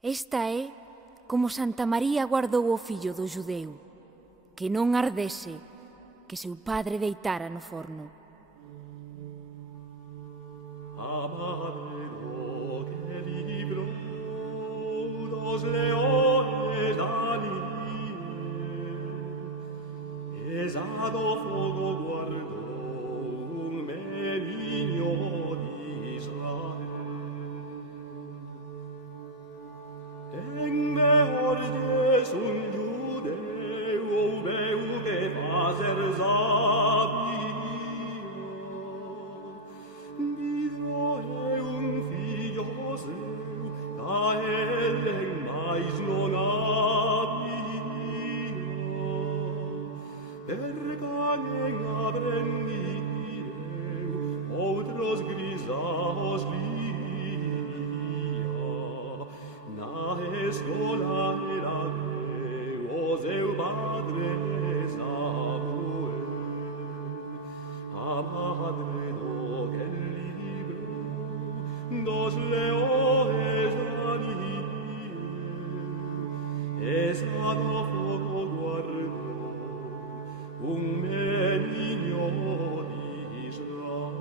Esta é como Santa María guardou o fillo do judeu, que non ardese, que seu padre deitara no forno. Amadero que libró los leones Daniel, esado fuego guardó un menino de Israel. En meolles un judeu veu que fazer sabia, vidore un figlio seu, ca ellen mais non havia, percanen aprendireu outros grisaos escola era Deus, eu padre Samuel, a madre do que libro dos leones Daniel, esa no fogo guardou un menino de Israel.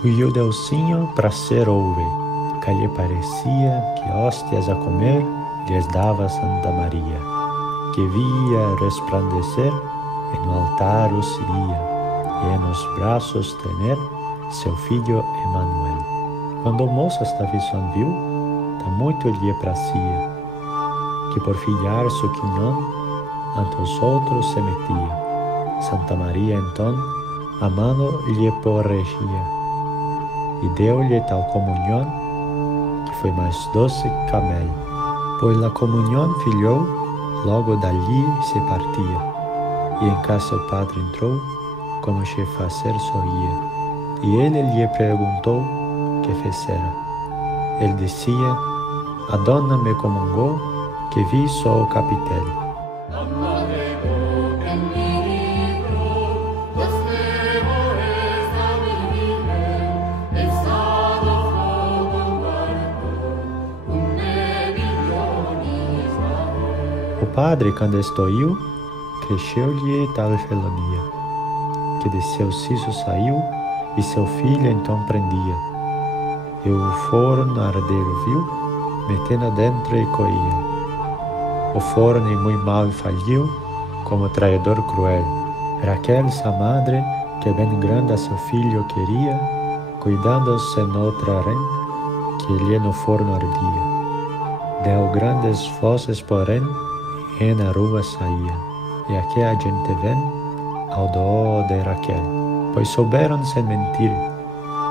O Judeucinho pra ser ouve, que lhe parecia que hóstias a comer lhes dava Santa Maria, que via resplandecer e no altar o seria, e em nos braços tener seu filho Emanuel. Quando o moço esta visão viu, tá muito lhe pracia, que por filhar su quinhão ante os outros se metia. Santa Maria então a mano lhe porregia, e deu-lhe tal comunhão, que foi mais doce que a mel. Pois a comunhão filhou, logo dali se partia, e em casa o padre entrou, como se fazer soia. E ele lhe perguntou que fizera. Ele dizia: a dona me comungou, que vi só o capitel. O padre, quando estoiu, cresceu-lhe tal felonia, que de seu siso saiu, e seu filho então prendia. E o forno ardeiro viu, metendo dentro e coía. O forno muito mal falhiu, como traidor cruel. Raquel, sua madre, que bem grande a seu filho queria, cuidando-se noutra rém, que lhe no forno ardia. Deu grandes fosses, porém, e na rua saía, e aqui a gente vem ao dó de Raquel, pois souberam sem mentir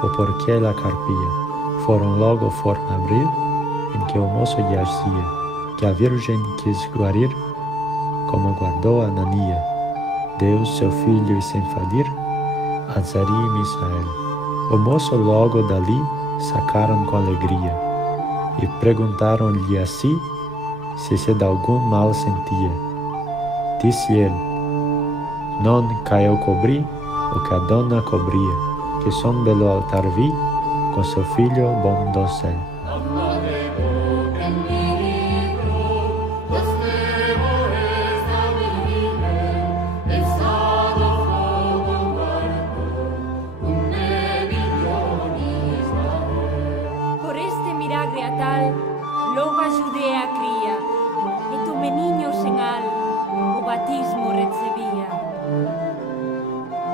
o porquê ela carpia. Foram logo o forno abrir, em que o moço jazia, que a Virgem quis guarir, como guardou Anania. Deus, seu filho, e sem falir, Azari e Misael. O moço logo dali sacaram com alegria e perguntaram-lhe assim se de algum mal sentia. Disse ele: não caiu cobri o que a dona cobria, que som belo altar vi com seu filho bom doncel. Por este milagre atal, logo a Judea cría, e tu meniño senal o batismo recebía.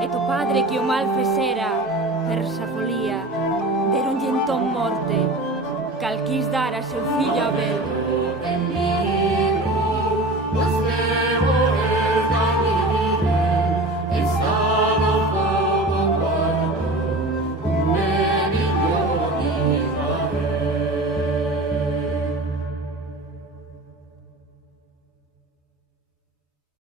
E tu padre que o mal fecera, persa folía, deronlle entón morte, cal quis dar a seu fillo Abel.